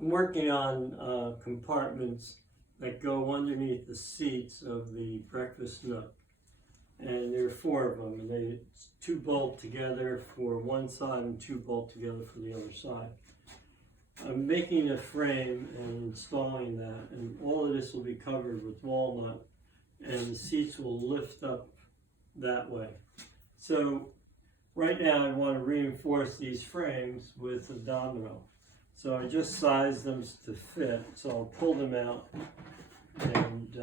I'm working on compartments that go underneath the seats of the breakfast nook. And there are 4 of them, and they 2 bolt together for one side and 2 bolt together for the other side. I'm making a frame and installing that, and all of this will be covered with walnut, and the seats will lift up that way. So right now I want to reinforce these frames with a domino. So I just sized them to fit, so I'll pull them out and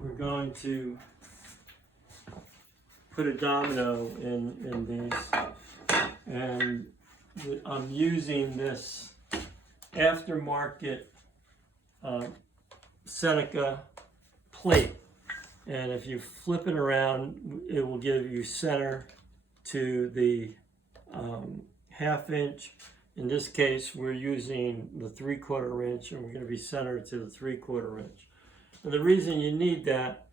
we're going to put a domino in these, and I'm using this aftermarket Seneca plate, and if you flip it around it will give you center to the 1/2 inch. In this case we're using the 3/4 inch, and we're going to be centered to the 3/4 inch. And the reason you need that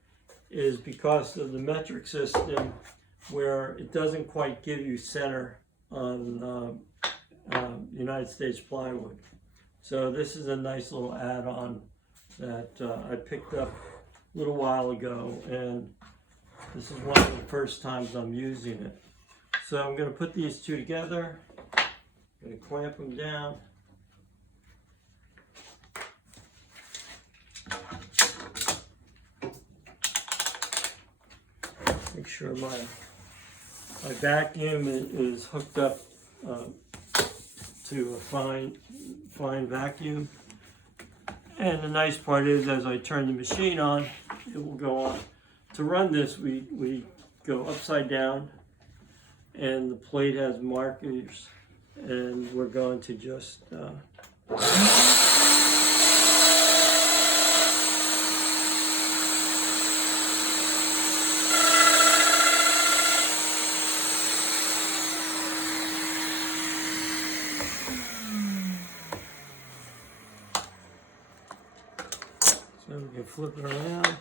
is because of the metric system, where it doesn't quite give you center on United States plywood. So this is a nice little add-on that I picked up a little while ago, and this is one of the first times I'm using it. So I'm going to put these 2 together. I'm going to clamp them down. Make sure my vacuum is hooked up to a fine vacuum. And the nice part is, as I turn the machine on, it will go on. To run this, we go upside down, and the plate has markers, and we're going to just so we can flip it around,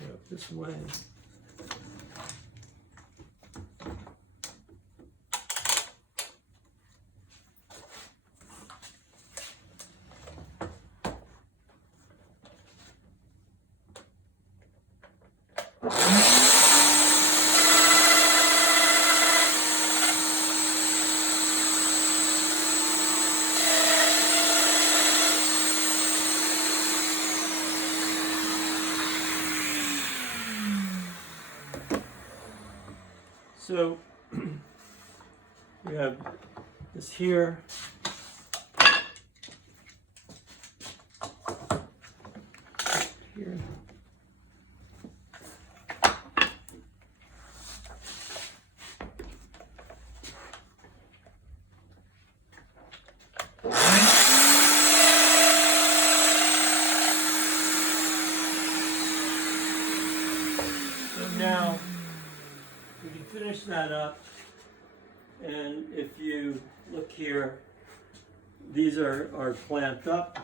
go up this way. So we have this here. Here. So now we can finish that up, and if you look here, these are clamped up.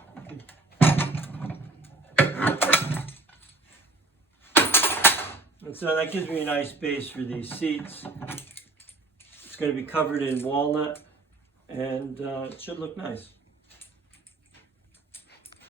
And so that gives me a nice base for these seats. It's going to be covered in walnut, and it should look nice.